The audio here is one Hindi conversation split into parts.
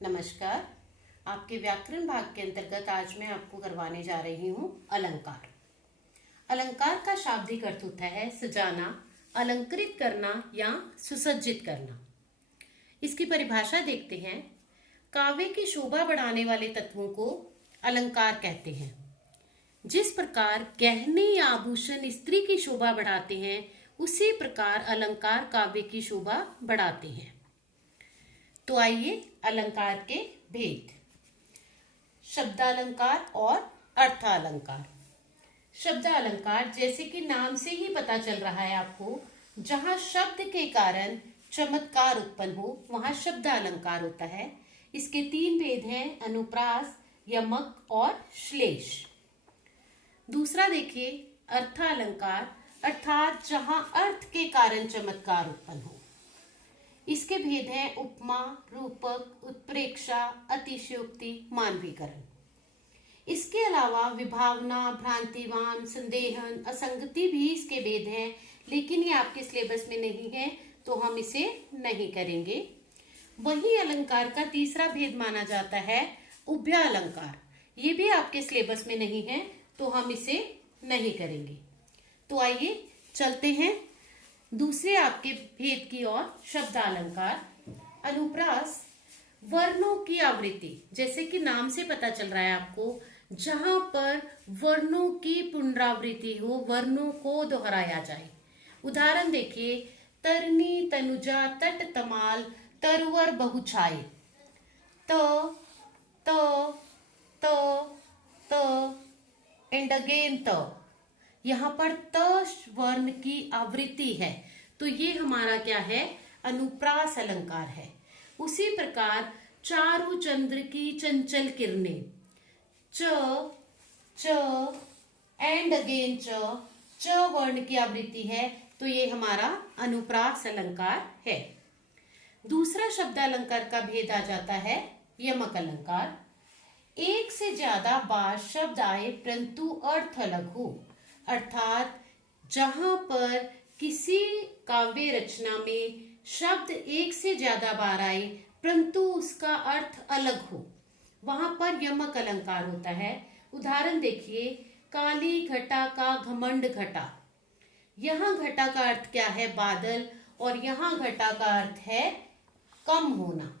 नमस्कार। आपके व्याकरण भाग के अंतर्गत आज मैं आपको करवाने जा रही हूँ अलंकार। अलंकार का शाब्दिक अर्थ होता है सजाना, अलंकृत करना या सुसज्जित करना। इसकी परिभाषा देखते हैं। काव्य की शोभा बढ़ाने वाले तत्वों को अलंकार कहते हैं। जिस प्रकार गहने या आभूषण स्त्री की शोभा बढ़ाते हैं, उसी प्रकार अलंकार काव्य की शोभा बढ़ाते हैं। तो आइए अलंकार के भेद। शब्दालंकार और अर्थालंकार। शब्दालंकार जैसे कि नाम से ही पता चल रहा है आपको, जहां शब्द के कारण चमत्कार उत्पन्न हो वहां शब्दालंकार होता है। इसके तीन भेद हैं, अनुप्रास, यमक और श्लेष। दूसरा देखिए अर्थालंकार, अर्थात जहां अर्थ के कारण चमत्कार उत्पन्न हो। इसके भेद हैं उपमा, रूपक, उत्प्रेक्षा, अतिशयोक्ति, मानवीकरण। इसके अलावा विभावना, भ्रांतिवान, संदेहन, असंगति भी इसके भेद हैं, लेकिन ये आपके सिलेबस में नहीं है तो हम इसे नहीं करेंगे। वही अलंकार का तीसरा भेद माना जाता है उभयालंकार। ये भी आपके सिलेबस में नहीं है तो हम इसे नहीं करेंगे। तो आइए चलते हैं दूसरे आपके भेद की ओर। शब्दालंकार। अनुप्रास, वर्णों की आवृत्ति, जैसे कि नाम से पता चल रहा है आपको, जहां पर वर्णों की पुनरावृत्ति हो, वर्णों को दोहराया जाए। उदाहरण देखिए, तरनी, तनुजा, तट, तमाल, तरवर, बहुछाए। त एंड अगेन त। यहाँ पर त वर्ण की आवृत्ति है, तो ये हमारा क्या है, अनुप्रास अलंकार है। उसी प्रकार चारु चंद्र की चंचल किरणें, च एंड अगेन च वर्ण की आवृत्ति है, तो ये हमारा अनुप्रास अलंकार है। दूसरा शब्द अलंकार का भेद आ जाता है यमक अलंकार। एक से ज्यादा बार शब्द आए परंतु अर्थ अलग हो, अर्थात जहां पर किसी काव्य रचना में शब्द एक से ज्यादा बार आए परंतु उसका अर्थ अलग हो, वहां पर यमक अलंकार होता है। उदाहरण देखिए, काली घटा का घमंड घटा। यहां घटा का अर्थ क्या है, बादल, और यहां घटा का अर्थ है कम होना।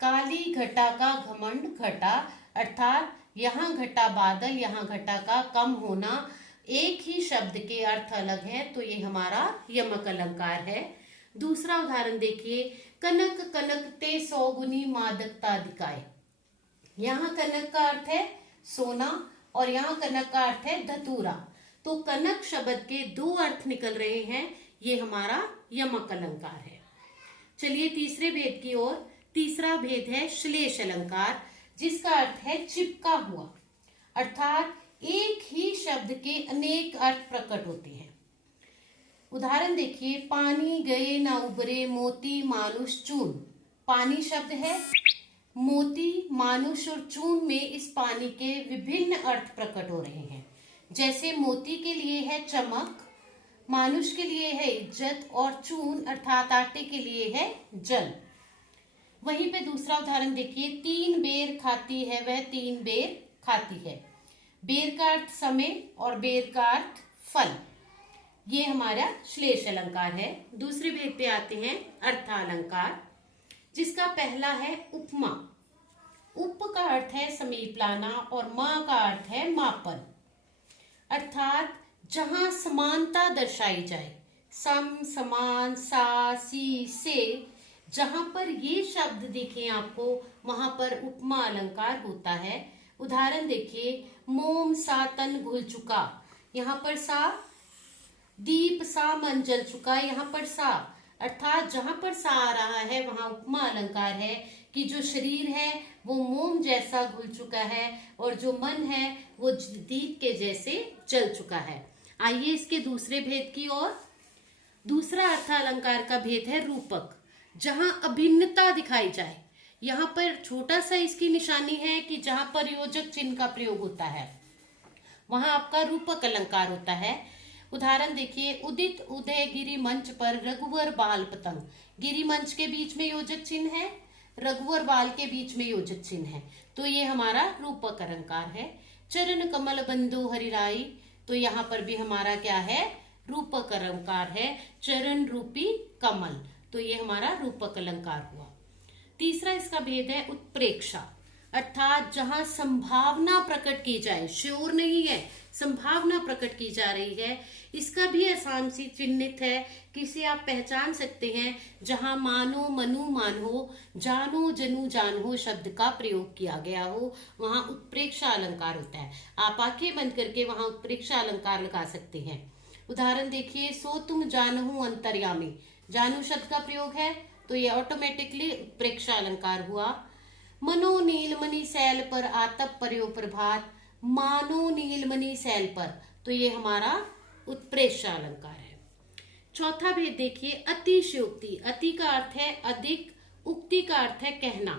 काली घटा का घमंड घटा, अर्थात यहां घटा बादल, यहां घटा का कम होना, एक ही शब्द के अर्थ अलग है, तो ये हमारा यमक अलंकार है। दूसरा उदाहरण देखिए, कनक कनक ते सौगुनी मादकता दिखाए। यहाँ कनक का अर्थ है सोना और यहाँ कनक का अर्थ है धतूरा, तो कनक शब्द के दो अर्थ निकल रहे हैं, ये हमारा यमक अलंकार है। चलिए तीसरे भेद की ओर। तीसरा भेद है श्लेष अलंकार, जिसका अर्थ है चिपका हुआ, अर्थात एक ही शब्द के अनेक अर्थ प्रकट होते हैं। उदाहरण देखिए, पानी गए ना उबरे मोती मानुष चून। पानी शब्द है, मोती, मानुष और चून में इस पानी के विभिन्न अर्थ प्रकट हो रहे हैं। जैसे मोती के लिए है चमक, मानुष के लिए है इज्जत, और चून अर्थात आटे के लिए है जल। वहीं पे दूसरा उदाहरण देखिए, तीन बेर खाती है वह तीन बेर खाती है। बेर का अर्थ समय और बेर का अर्थ फल। ये हमारा श्लेष अलंकार है। दूसरे भेद पे आते हैं अर्थालंकार, जिसका पहला है उपमा। उप का अर्थ है समीप लाना और मा का अर्थ है मापन, अर्थात जहां समानता दर्शाई जाए, सम, समान, सा, सी, से, जहां पर ये शब्द दिखे आपको वहां पर उपमा अलंकार होता है। उदाहरण देखिए, मोम सा तन घुल चुका। यहाँ पर सा, दीप सा मन जल चुका, यहाँ पर सा, अर्थात जहां पर सा आ रहा है वहां उपमा अलंकार है कि जो शरीर है वो मोम जैसा घुल चुका है और जो मन है वो दीप के जैसे जल चुका है। आइए इसके दूसरे भेद की ओर। दूसरा अर्थालंकार का भेद है रूपक, जहां अभिन्नता दिखाई जाए। यहाँ पर छोटा सा इसकी निशानी है कि जहां पर योजक चिन्ह का प्रयोग होता है वहां आपका रूपक अलंकार होता है। उदाहरण देखिए, उदित उदय गिरि मंच पर रघुवर बाल पतंग। गिरि मंच के बीच में योजक चिन्ह है, रघु और बाल के बीच में योजित चिन्ह है, तो ये हमारा रूपक अलंकार है। चरण कमल बंधु हरिराई, तो यहाँ पर भी हमारा क्या है, रूपक अलंकार है, चरण रूपी कमल, तो ये हमारा रूपक अलंकार हुआ। तीसरा इसका भेद है उत्प्रेक्षा, अर्थात जहां संभावना प्रकट की जाए, श्योर नहीं है, संभावना प्रकट की जा रही है, इसका भी आसान सी चिन्हित है, किसे आप पहचान सकते हैं, जहां मानो मनु मान हो, जानो जनु जान हो शब्द का प्रयोग किया गया हो, वहां उत्प्रेक्षा अलंकार होता है। आप आंखें बंद करके वहां उत्प्रेक्षा अलंकार लगा सकते हैं। उदाहरण देखिए, सो तुम जानहु अंतर्यामी, जानू शब्द का प्रयोग है, तो ये ऑटोमेटिकली उत्प्रेक्षा अलंकार हुआ। मनो नीलमणि सैल पर आतप पर्यो प्रभात, मानो नीलमणि सैल पर, तो ये हमारा उत्प्रेक्षा अलंकार है। चौथा भेद देखिए, अतिशयोक्ति, अति का अर्थ है अधिक, उक्ति का अर्थ है कहना,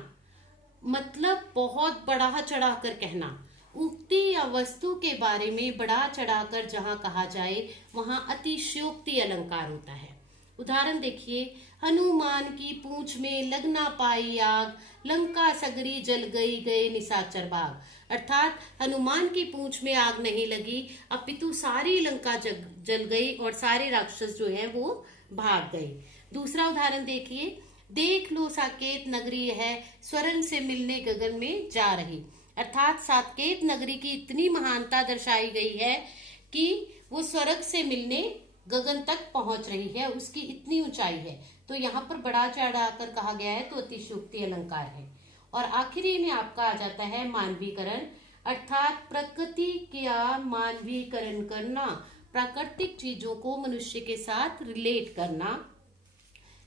मतलब बहुत बढ़ा चढ़ाकर कहना। उक्ति या वस्तु के बारे में बढ़ा चढ़ाकर जहां कहा जाए वहां अतिशयोक्ति अलंकार होता है। उदाहरण देखिए, हनुमान की पूंछ में लग ना पाई आग, लंका सगरी जल गई गए निशाचर बाग, अर्थात हनुमान की पूंछ में आग नहीं लगी, अपितु सारी लंका जल गई और सारे राक्षस जो हैं वो भाग गए। दूसरा उदाहरण देखिए, देख लो साकेत नगरी है, स्वर्ण से मिलने गगन में जा रही, अर्थात साकेत नगरी की इतनी महानता दर्शाई गई है कि वो स्वर्ग से मिलने गगन तक पहुंच रही है, उसकी इतनी ऊंचाई है, तो यहाँ पर बढ़ा चढ़ाकर कहा गया है, तो अतिशयोक्ति अलंकार है। और आखिरी में आपका आ जाता है मानवीकरण, अर्थात प्रकृति का मानवीकरण करना, प्राकृतिक चीजों को मनुष्य के साथ रिलेट करना,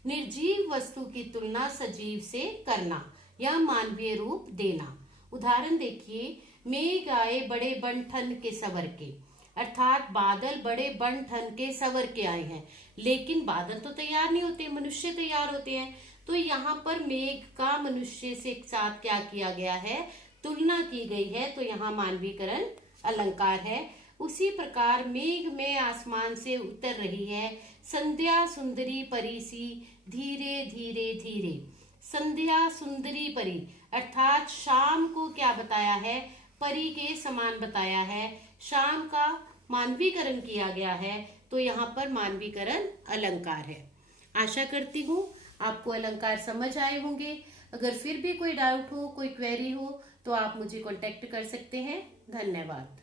निर्जीव वस्तु की तुलना सजीव से करना या मानवीय रूप देना। उदाहरण देखिए, मेघ आए बड़े बन ठन के सवर के, अर्थात बादल बड़े बन ठन के सवर के आए हैं, लेकिन बादल तो तैयार नहीं होते, मनुष्य तैयार होते हैं, तो यहाँ पर मेघ का मनुष्य से एक साथ क्या किया गया है, तुलना की गई है, तो यहाँ मानवीकरण अलंकार है। उसी प्रकार मेघ में आसमान से उतर रही है, संध्या सुंदरी परी सी, धीरे धीरे धीरे, संध्या सुंदरी परी, अर्थात शाम को क्या बताया है, परी के समान बताया है, शाम का मानवीकरण किया गया है, तो यहाँ पर मानवीकरण अलंकार है। आशा करती हूँ आपको अलंकार समझ आए होंगे। अगर फिर भी कोई डाउट हो, कोई क्वेरी हो, तो आप मुझे कांटेक्ट कर सकते हैं। धन्यवाद।